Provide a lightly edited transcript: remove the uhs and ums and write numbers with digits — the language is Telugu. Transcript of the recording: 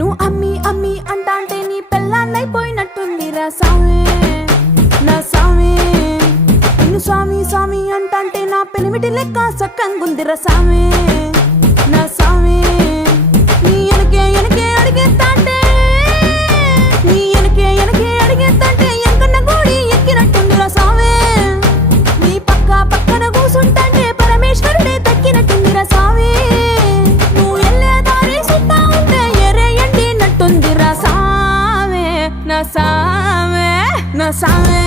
నిన్ను అమ్మి అమ్మి అంటాంటే నీ పెళ్ళాన్నైపోయినట్టుందిరా సామి నా సామి. నిన్ను స్వామి స్వామి అంటాంటే నా పెనిమిటి లెక్క సక్కంగుందిరా సామి నా సామి. నీ ఎనకే ఎనకే అడిగేస్తాంటే నీ ఎనకే ఎనకే అడిగేస్తాంటే ఎంకన్న గోడి ఎక్కినట్టుందిరా సామి. నీ పక్క పక్కన కూసుంటాంటే పరమేశ్వరుడే దక్కినట్టుందిరా సామి. నువ్వు ఎల్లే దారి సుత్తా ఉంటే ఎరే ఎండినట్టుందిరా సామి నా సామి నా సామి.